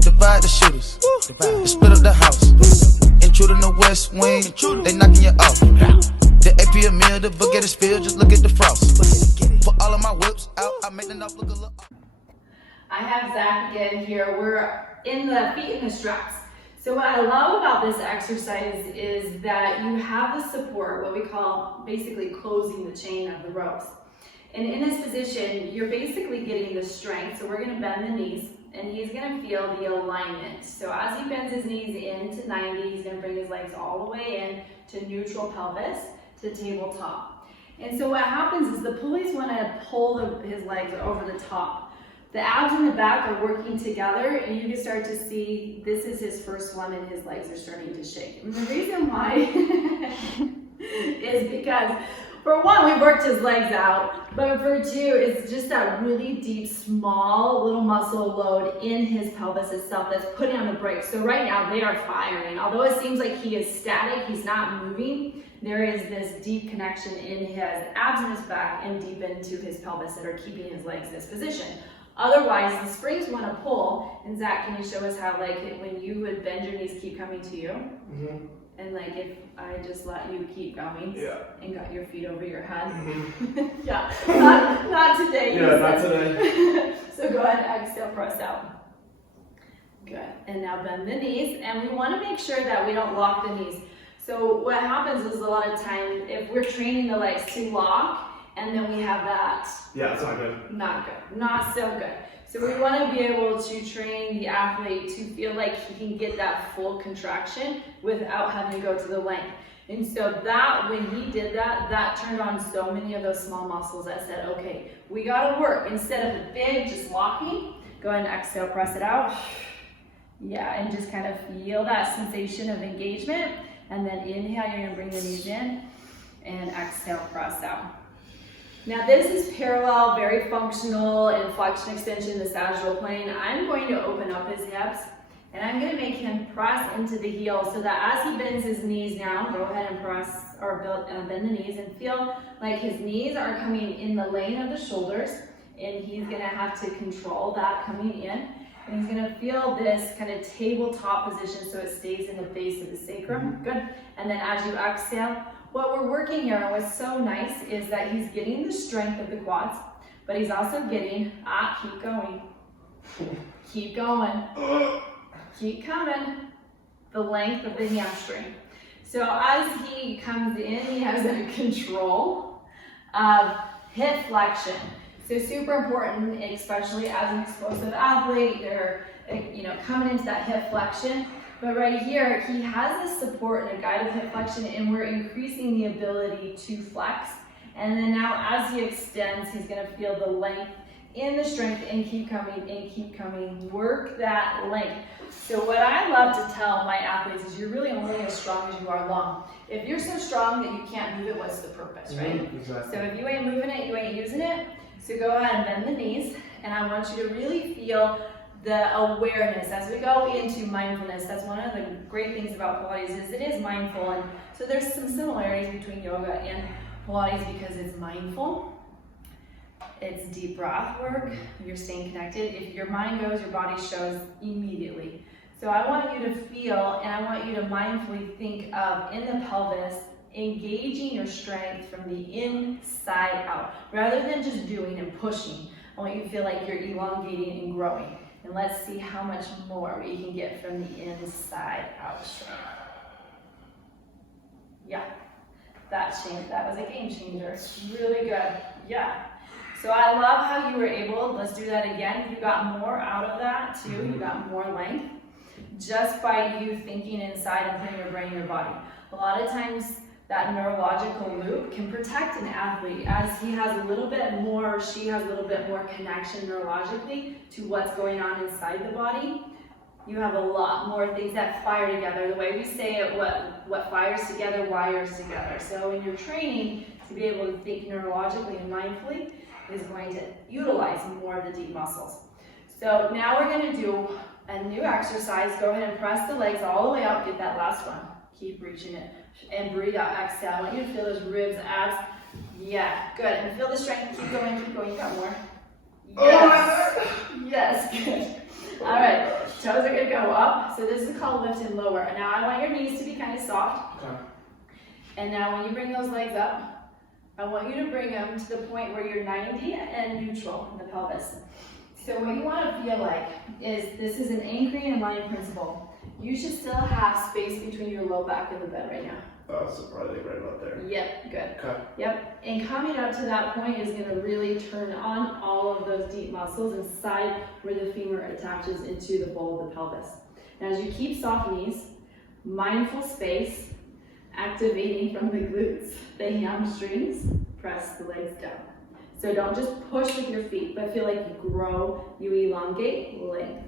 Divide the shooters, split up the house. Intruder in the west wing, they knocking you off. The AP a meal, the book is filled, just look at the frost. Put all of my whips out, I make enough look a little. I have Zach again here. We're in the feet in the straps. So what I love about this exercise is that you have the support, what we call basically closing the chain of the ropes. And in this position, you're basically getting the strength. So we're gonna bend the knees and he's gonna feel the alignment. So as he bends his knees into 90, he's gonna bring his legs all the way in to neutral pelvis to tabletop. And so what happens is the pulleys wanna pull his legs over the top. The abs in the back are working together and you can start to see this is his first one and his legs are starting to shake. And the reason why is because for one, we worked his legs out, but for two, it's just that really deep, small little muscle load in his pelvis itself that's putting on the brakes. So right now they are firing. Although it seems like he is static, he's not moving, there is this deep connection in his abs in his back and deep into his pelvis that are keeping his legs in this position. Otherwise, the springs want to pull, and Zach, can you show us how, like, when you would bend your knees, keep coming to you? Mm-hmm. And, like, if I just let you keep going and got your feet over your head? Mm-hmm. Yeah, not today. Yeah, not today. So go ahead and exhale, press out. Good. And now bend the knees, and we want to make sure that we don't lock the knees. So what happens is a lot of times, if we're training the legs to lock, and then we have that. Yeah, it's not good. Not good, not so good. So we want to be able to train the athlete to feel like he can get that full contraction without having to go to the length. And so that, when he did that, that turned on so many of those small muscles that said, okay, we got to work. Instead of the big, just locking, go ahead and exhale, press it out. Yeah, and just kind of feel that sensation of engagement. And then inhale, you're going to bring the knees in and exhale, press out. Now this is parallel, very functional in flexion extension, the sagittal plane. I'm going to open up his hips and I'm going to make him press into the heel so that as he bends his knees now, go ahead and press or bend the knees and feel like his knees are coming in the lane of the shoulders and he's going to have to control that coming in. And he's going to feel this kind of tabletop position so it stays in the base of the sacrum. Good. And then as you exhale, what we're working here, and what's so nice, is that he's getting the strength of the quads, but he's also getting, keep going, keep going, keep coming, the length of the hamstring. So as he comes in, he has a control of hip flexion. So super important, especially as an explosive athlete, they're coming into that hip flexion. But right here, he has a support and a guided hip flexion, and we're increasing the ability to flex. And then now as he extends, he's gonna feel the length in the strength and keep coming and keep coming. Work that length. So what I love to tell my athletes is you're really only as strong as you are long. If you're so strong that you can't move it, what's the purpose, right? Exactly. So if you ain't moving it, you ain't using it. So go ahead and bend the knees, and I want you to really feel the awareness as we go into mindfulness. That's one of the great things about Pilates is it is mindful, and so there's some similarities between yoga and Pilates because it's mindful, it's deep breath work, you're staying connected. If your mind goes, your body shows immediately. So I want you to feel, and I want you to mindfully think of in the pelvis, engaging your strength from the inside out, rather than just doing and pushing. I want you to feel like you're elongating and growing. And let's see how much more we can get from the inside out strength. Yeah, that was a game changer. Really good. Yeah. So I love how you were able, let's do that again. You got more out of that too. You got more length just by you thinking inside and putting your brain in your body. A lot of times that neurological loop can protect an athlete as he has a little bit more, or she has a little bit more connection neurologically to what's going on inside the body. You have a lot more things that fire together. The way we say it, what fires together wires together. So in your training, to be able to think neurologically and mindfully is going to utilize more of the deep muscles. So now we're going to do a new exercise. Go ahead and press the legs all the way up. Get that last one. Keep reaching it. And breathe out, exhale. I want you to feel those ribs, abs. Yeah, good. And feel the strength. Keep going, keep going. You got more. Yes. Yes. good. All right, toes are gonna go up. So this is called lift and lower. And now I want your knees to be kind of soft. Okay. And now when you bring those legs up, I want you to bring them to the point where you're 90 and neutral in the pelvis. So what you want to feel like is this is an anchoring and line principle. You should still have space between your low back and the bed right now. Oh, so probably right about there. Yep, good. Okay. Yep, and coming up to that point is going to really turn on all of those deep muscles inside where the femur attaches into the bowl of the pelvis. Now as you keep soft knees, mindful space, activating from the glutes, the hamstrings, press the legs down. So don't just push with your feet, but feel like you grow, you elongate, length.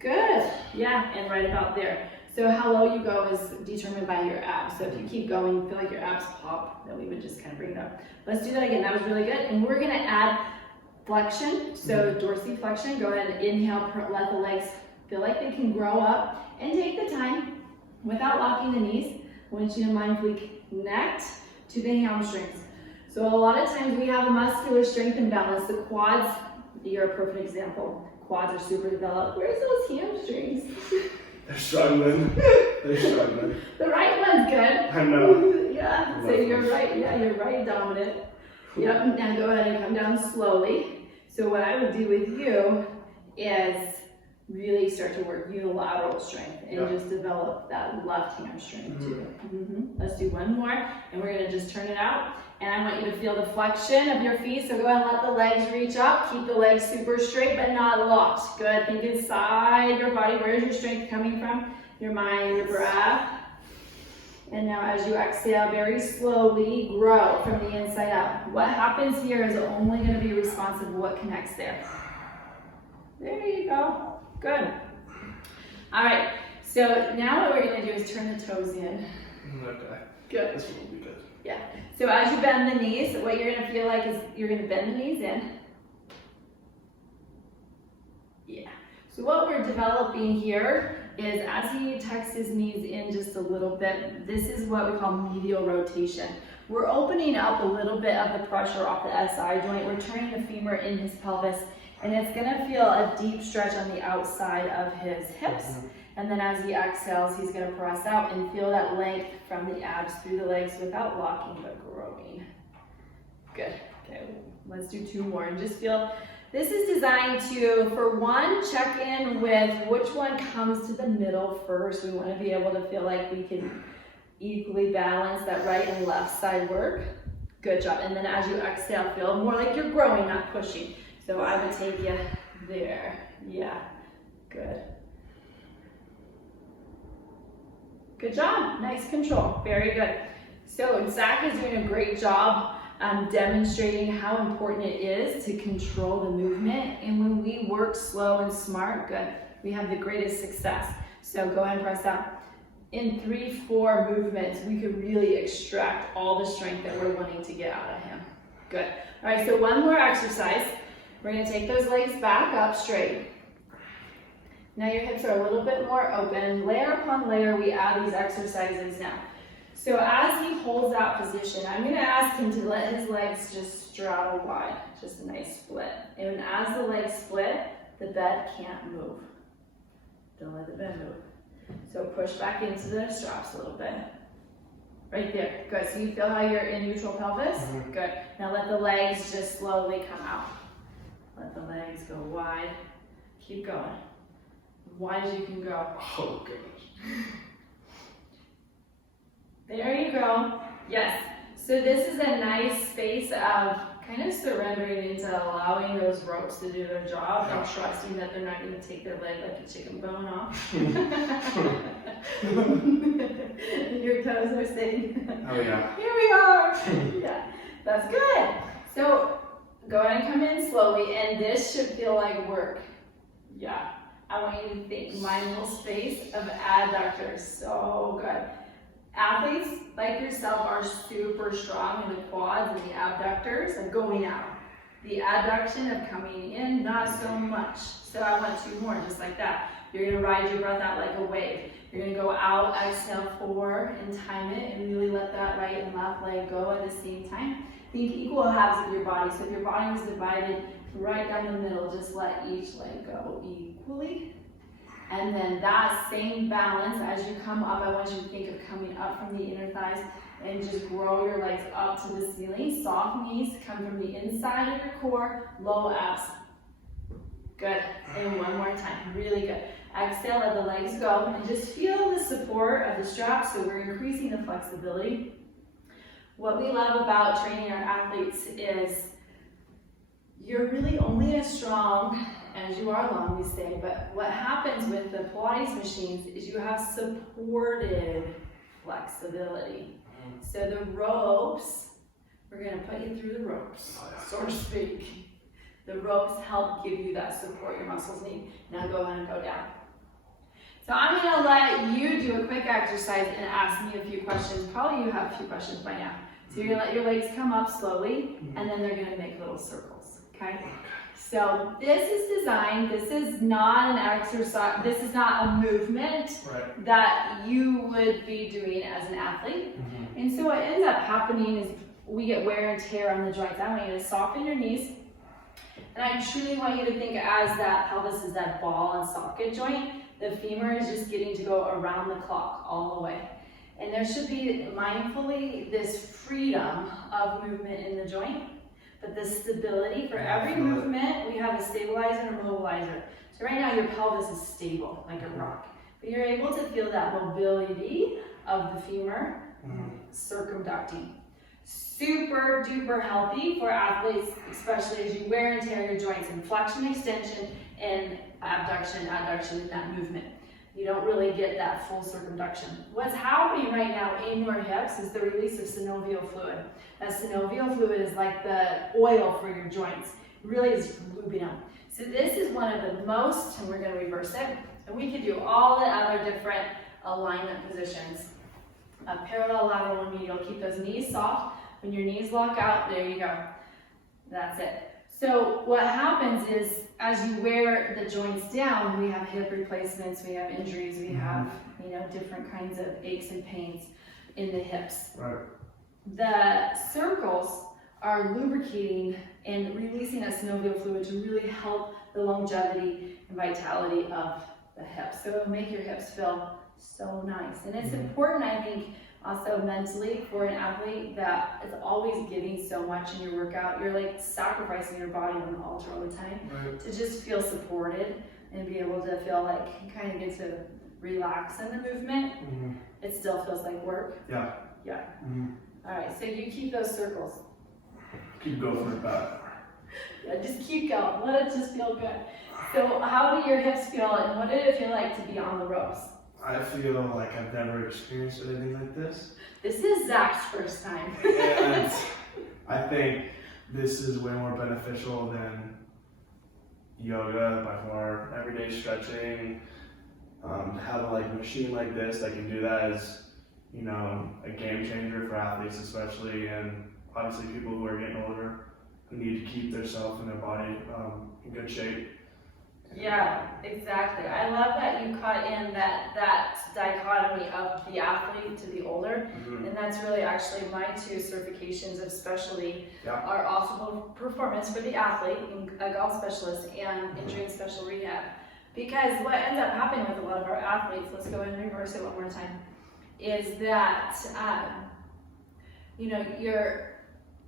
Good, yeah, and right about there. So how low you go is determined by your abs. So if you keep going, you feel like your abs pop, then we would just kind of bring it up. Let's do that again, that was really good. And we're gonna add flexion, so dorsiflexion. Go ahead and inhale, let the legs feel like they can grow up. And take the time, without locking the knees, I want you to mindfully connect to the hamstrings. So a lot of times we have a muscular strength imbalance. The quads, you're a perfect example. Quads are super developed. Where's those hamstrings? They're struggling. They're struggling. The right one's good. I know. Yeah, so you're right. Yeah, you're right dominant. Yep, now go ahead and come down slowly. So what I would do with you is really start to work unilateral strength and just develop that left hamstring too. Let's do one more, and we're gonna just turn it out. And I want you to feel the flexion of your feet. So go ahead and let the legs reach up. Keep the legs super straight, but not locked. Good, think inside your body. Where's your strength coming from? Your mind, your breath. And now as you exhale, very slowly grow from the inside out. What happens here is only gonna be responsive to what connects there. There you go. Good. All right, so now what we're gonna do is turn the toes in. Okay. Good. This one will be good. Yeah. So as you bend the knees, what you're gonna feel like is you're gonna bend the knees in. Yeah. So what we're developing here is as he tucks his knees in just a little bit, this is what we call medial rotation. We're opening up a little bit of the pressure off the SI joint. We're turning the femur in his pelvis, and it's gonna feel a deep stretch on the outside of his hips. And then as he exhales, he's gonna press out and feel that length from the abs through the legs without locking, but growing. Good, okay, let's do two more and just feel, this is designed to, for one, check in with which one comes to the middle first. We wanna be able to feel like we can equally balance that right and left side work. Good job, and then as you exhale, feel more like you're growing, not pushing. So I would take you there, yeah, good. Good job, nice control, very good. So Zach is doing a great job demonstrating how important it is to control the movement. And when we work slow and smart, good, we have the greatest success. So go ahead and press out. In 3-4 movements, we could really extract all the strength that we're wanting to get out of him. Good. All right, so one more exercise. We're gonna take those legs back up straight. Now your hips are a little bit more open. Layer upon layer, we add these exercises now. So as he holds that position, I'm gonna ask him to let his legs just straddle wide, just a nice split. And as the legs split, the bed can't move. Don't let the bed move. So push back into the straps a little bit. Right there, good. So you feel how you're in neutral pelvis? Good. Now let the legs just slowly come out. Let the legs go wide. Keep going. Wide as you can go. Oh gosh. There you go. Yes. So this is a nice space of kind of surrendering into allowing those ropes to do their job and trusting that they're not going to take their leg like a chicken bone off. Your toes are staying. Oh yeah. Here we are. Yeah, that's good. So go ahead and come in slowly, and this should feel like work. Yeah. I want you to think mindful space of adductors. So good. Athletes like yourself are super strong in the quads and the abductors of going out. The adduction of coming in, not so much. So I want two more, just like that. You're gonna ride your breath out like a wave. You're gonna go out, exhale, 4, and time it, and really let that right and left leg go at the same time. Think equal halves of your body. So if your body was divided right down the middle, just let each leg go equally. And then that same balance, as you come up, I want you to think of coming up from the inner thighs and just grow your legs up to the ceiling. Soft knees, come from the inside of your core, low abs. Good, and one more time, really good. Exhale, let the legs go, and just feel the support of the straps, so we're increasing the flexibility. What we love about training our athletes is you're really only as strong as you are long, we say, but what happens with the Pilates machines is you have supported flexibility. So the ropes, we're gonna put you through the ropes, so to speak. The ropes help give you that support your muscles need. Now go ahead and go down. So I'm gonna let you do a quick exercise and ask me a few questions. Probably you have a few questions by now. So you're gonna let your legs come up slowly, and then they're gonna make little circles, okay? So this is designed, this is not an exercise, this is not a movement that you would be doing as an athlete. And so what ends up happening is we get wear and tear on the joints. I want you to soften your knees. And I truly want you to think as that pelvis is that ball and socket joint. The femur is just getting to go around the clock all the way. And there should be mindfully this freedom of movement in the joint, but the stability for every movement, we have a stabilizer and a mobilizer. So right now your pelvis is stable like a rock, but you're able to feel that mobility of the femur circumducting. Super duper healthy for athletes, especially as you wear and tear your joints in flexion, extension, and abduction, adduction in that movement. You don't really get that full circumduction. What's happening right now in your hips is the release of synovial fluid. That synovial fluid is like the oil for your joints. It really is lubing them. So this is one of the most, and we're gonna reverse it, and we can do all the other different alignment positions. Parallel, lateral, and medial. Keep those knees soft. When your knees lock out, there you go. That's it. So what happens is, as you wear the joints down, we have hip replacements, we have injuries, we have, different kinds of aches and pains in the hips. Right. The circles are lubricating and releasing that synovial fluid to really help the longevity and vitality of the hips. So it'll make your hips feel so nice. And it's important, I think, also mentally for an athlete that is always giving so much in your workout. You're like sacrificing your body on the altar all the time to just feel supported and be able to feel like you kind of get to relax in the movement. It still feels like work. Yeah. All right, so you keep those circles. Keep going with that. Yeah, just keep going. Let it just feel good. So how do your hips feel, and what did it feel like to be on the ropes? I feel like I've never experienced anything like this. This is Zach's first time. And I think this is way more beneficial than yoga by far. Everyday stretching, to have a machine like this that can do that is, a game changer for athletes especially, and obviously people who are getting older who need to keep themselves and their body in good shape. Yeah, exactly. I love that you caught in that dichotomy of the athlete to the older, and that's really actually my two certifications of specialty are optimal performance for the athlete, a golf specialist, and injury and special rehab. Because what ends up happening with a lot of our athletes, let's go and reverse it one more time, is that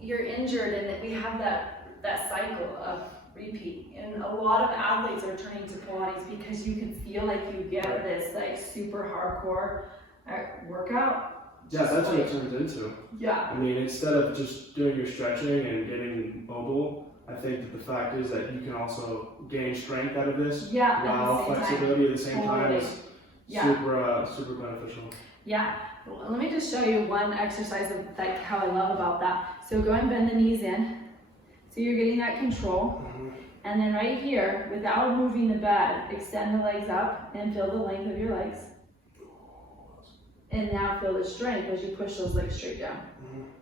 you're injured, and that we have that cycle of repeat, and a lot of athletes are turning to Pilates because you can feel like you get this super hardcore workout. Yeah, that's what it turns into. Yeah. I mean, instead of just doing your stretching and getting mobile, I think that the fact is that you can also gain strength out of this while flexibility at the same time is super beneficial. Yeah. Well, let me just show you one exercise of how I love about that. So go and bend the knees in. So you're getting that control. And then right here, without moving the bed, extend the legs up and feel the length of your legs. And now feel the strength as you push those legs straight down.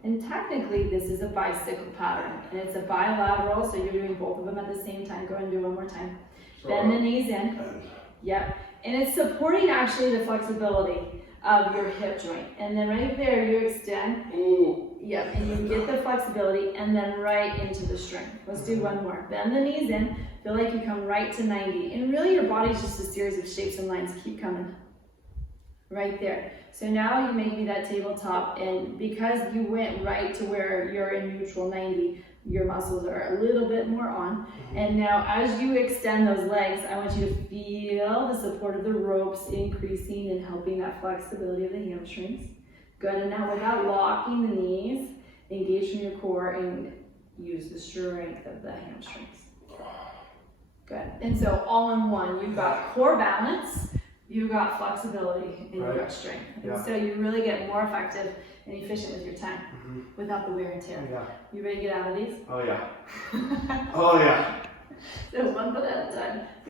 And technically, this is a bicycle pattern. And it's a bilateral, so you're doing both of them at the same time. Go ahead and do it one more time. Bend the knees in. Yep. And it's supporting actually the flexibility. of your hip joint. And then right there, you extend. Ooh. Yep, and you get the flexibility and then right into the strength. Let's do one more. Bend the knees in, feel like you come right to 90. And really your body's just a series of shapes and lines. Keep coming. Right there. So now you make me that tabletop, and because you went right to where you're in neutral 90, your muscles are a little bit more on. And now as you extend those legs, I want you to feel the support of the ropes increasing and helping that flexibility of the hamstrings. Good, and now without locking the knees, engage from your core and use the strength of the hamstrings. Good, and so all in one, you've got core balance, you've got flexibility, and you've got strength. And so you really get more effective and efficient with your time without the wear and tear. Yeah. You ready to get out of these? Oh yeah. Oh yeah. So one foot at a time.